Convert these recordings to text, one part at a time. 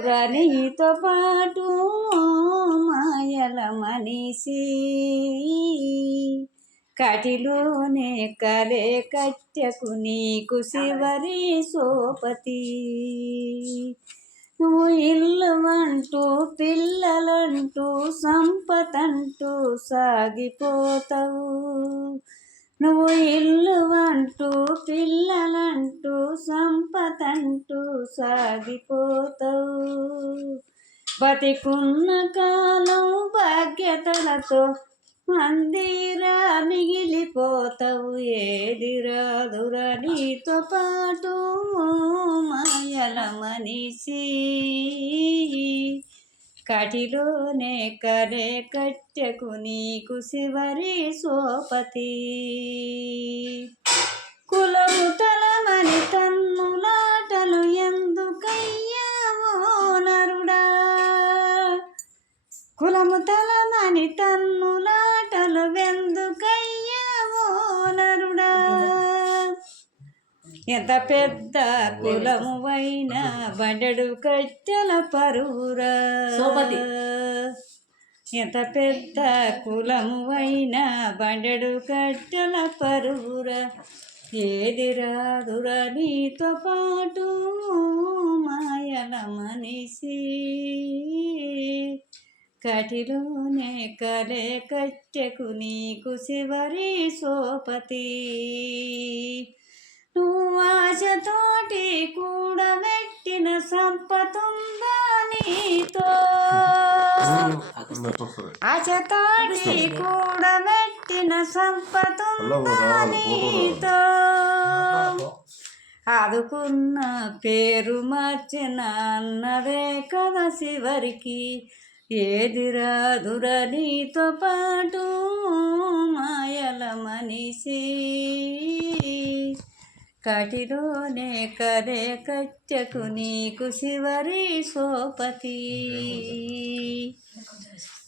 నీతో పాటు మాయల మనిషి కటిలోనే కలే కట్టెకు నీకు శివరి సోపతి నువ్వు ఇల్లు అంటూ పిల్లలంటూ సంపతంటూ సాగిపోతావు నువ్వు ఇల్లు అంటూ పిల్లలంటూ సంపతంటూ సాగిపోతావు బతికున్న కాలం బాధ్యతలతో మందిరా మిగిలిపోతావు ఏది రాదురా నీతో పాటు మాయల మనిషి కటిలోనే కరే కట్టెకు నీకు శివరి సోపతి కులము తలమని తన్నులాటలు ఎందుకయ్యావో నరుడా కులము తలమని తన్నులాటలు ఎందుకయ్యావో నరుడా ఎంత పెద్ద కులము అయినా బండెడు కట్టెల పరువురా ఎంత పెద్ద కులము అయినా బండెడు కట్టెల పరువురా ఏది రాదురా నీతో పాటు మాయల మనిషి కటిలోనే కలే కట్టెకు నీకు శివరి సోపతి నువ్వు ఆశతోటి కూడబెట్టిన సంపతుందా నీతో ఆశతోటి కూడబెట్టిన సంపతుందా నీతో ఆదుకున్న పేరు మార్చిన అన్నదే కదా శివరికి ఏది రాదురా నీతో పాటు మాయల మనిషి కటిలోనే కరే కట్టెకు నీకు శివరి సోపతి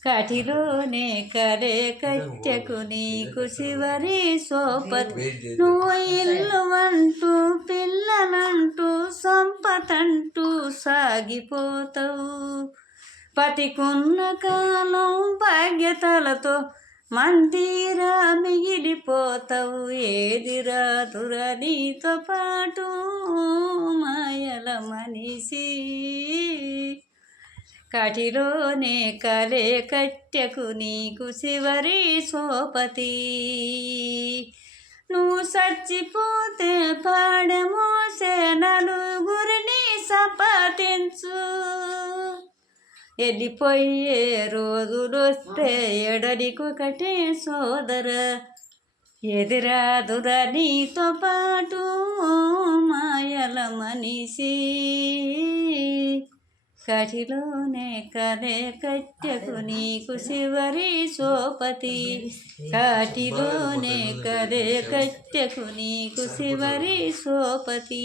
కటిలోనే కరే కట్టెకు నీకు శివరి సోపతి నువ్వు ఇల్లు అంటూ పిల్లలంటూ సంపతంటూ సాగిపోతావు పతికున్న కాలం బాధ్యతలతో మందిరా మిగిలిపోతావు ఏది రాదురా నీతో పాటు మాయల మనిషి కటిలోనే కలే కట్టెకు నీకు శివరి సోపతి నువ్వు చచ్చిపోతే పాడమోసే నలుగురిని సంపాదించు వెళ్ళిపోయే రోజులొస్తే ఎడలికొకటే సోదర ఎదిరాదురా నీతో పాటు మాయల మనిషి కటిలోనే కలే కట్టెకు నీకు శివరి సోపతి కటిలోనే కలే కట్టెకు నీకు శివరి సోపతి